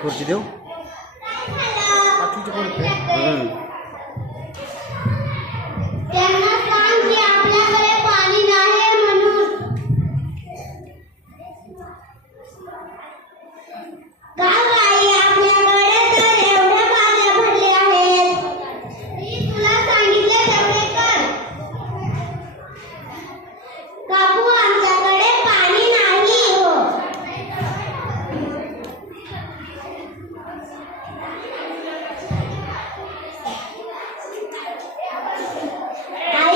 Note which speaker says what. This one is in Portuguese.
Speaker 1: Curte deu?
Speaker 2: I